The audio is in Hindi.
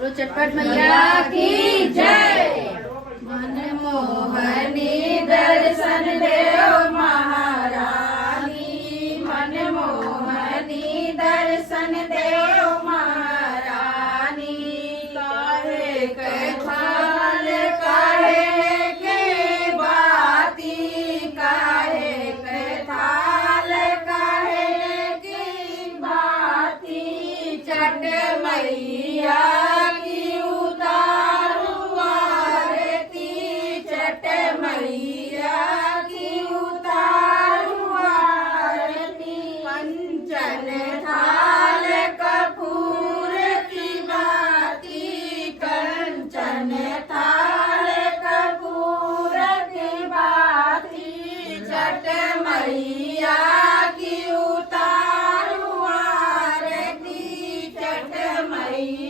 बोलो चटपट मैया की जय। मनमोहनी दर्शन देव महारानी, मनमोहनी दर्शन देव महारानी। काहे के थाल काहे के बाती, काहे के थाल काहे की बाती। चट मैया की उतारू आरती, चट मैया की उतारू आरती। कंचन थाल कपूर की बाती, कंचन थाल कपूर की बाती। चट मैया की उतारू आरती, चट मैया